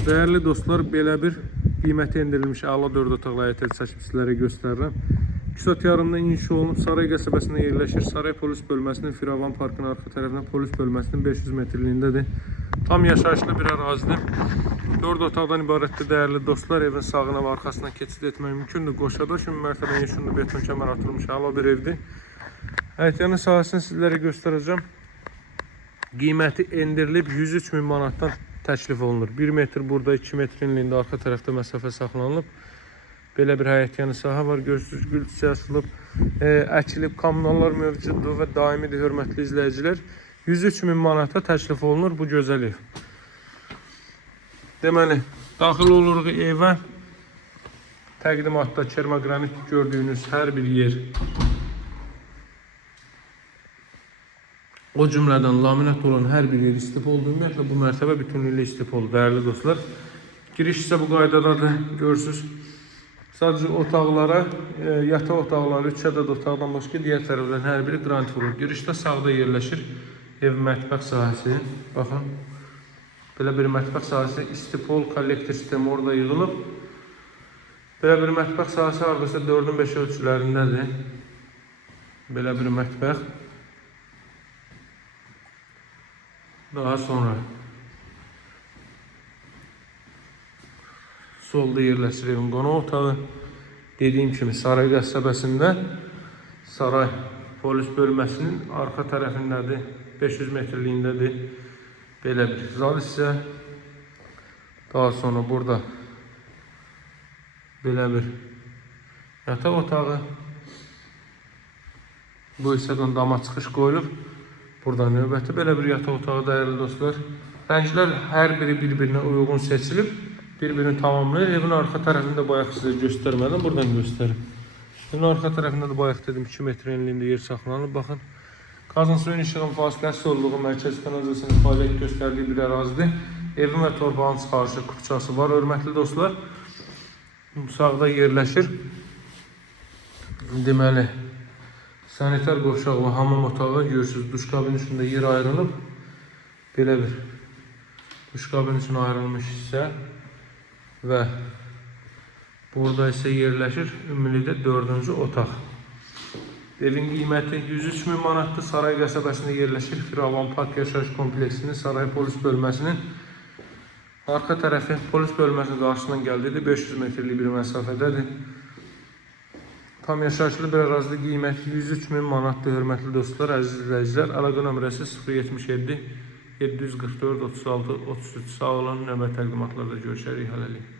Değerli dostlar, belə bir qiyməti endirilmiş əla 4 otaqlı həyət evi çəkib sizlərə göstərirəm. Küsat yarımda inşa olunub, Saray qəsəbəsində yerləşir. Saray polis bölməsinin Firavan parkının arxa tərəfindən polis bölməsinin 500 metrliyindədir. Tam yaşayışlı bir ərazidir. 4 otaqdan ibarətdir değerli dostlar. Evin sağına və arxasına keçid etmək mümkündür. Qoşada şimdi mərtəbə yeşunlu beton kəmər atılmış əla bir evdir. Həyətyanın sahəsini sizlərə göstərəcəm. Qiyməti endirilib 103.000 manatdan təklif olunur. 1 metr burada, 2 metrinliyində arxa tərəfdə məsafə saxlanılıb. Belə bir həyətyanı sahə var. Görsüz gül çiçəyi açılıb, əkilib, kommunallar mövcuddur və daimidir hörmətli izləyicilər. 103.000 manata təklif olunur bu gözəl ev. Deməli, daxil oluruq evə. Təqdimatda kermogranit gördüyünüz hər bir yer, o cümlədən laminat olan hər bir yer istipoldur. Ümumiyyətlə bu mərtəbə bütünlüklə istipoldur değerli dostlar. Giriş isə bu qaydadadır. Görürsüz. Sadəcə otaqlara, yataq otaqları, 3 ədəd otaqdan başqa digər tərəflərin hər biri qranit vurur. Girişdə sağda yerləşir ev mətbəx sahəsi. Baxın. Belə bir mətbəx sahəsi, istipol, kollektor sistemi orada yığılıb. Belə bir mətbəx sahəsi hardasa 4-ün 5 ölçülərindədir. Belə bir mətbəx. Daha sonra solda yerləşir evin qonaq otağı. Dediyim kimi Saray qəsəbəsində Saray polis bölməsinin arxa tərəfindədir. 500 metrliyindədir. Belə bir zal isə. Daha sonra burada belə bir yataq otağı. Bu hissədən dama çıxış qoyulub. Burada növbəti belə bir yataq otağı değerli dostlar. Rənglər hər biri bir-birinə uyğun seçilib, bir-birini tamamlayır. Evin arxa tərəfində bayaq sizə göstərmədən buradan göstərim. Evin arxa tərəfində də bayaq dedim 2 metr enliyində yer saxlanılıb. Baxın, qazın suyun işığın fasiləsi olduğu mərkəzi kanalizasiyonun fəaliyyət göstərdiyi bir ərazidir. Evin və torpağın çıxarışı kupçası var, hörmətli dostlar. Sağda yerləşir. Deməli, sanitar qovşaq və hamam otağı görürsünüz. Duş kabini içində yer ayrılıb. Belə bir duş kabini üçün ayrılmış hissə və burada isə yerləşir ümumilikdə 4-cü otaq. Evin qiyməti 103.000 manatdır. Saray qəsəbəsində yerləşir. Firavan park yaşayış kompleksinin Saray polis bölməsinin arxa tərəfi polis bölməsinin qarşısından gəldiyi 500 metrlik bir məsafədədir. Tam yaşayışlı bir ərazidə qiyməti 103.000 manatdır, hörmətli dostlar, əziz izləyicilər. Əlaqə nömrəsi 077 744 36 33. Sağ olun, növbəti təqdimatlarda görüşərik. Hələlik.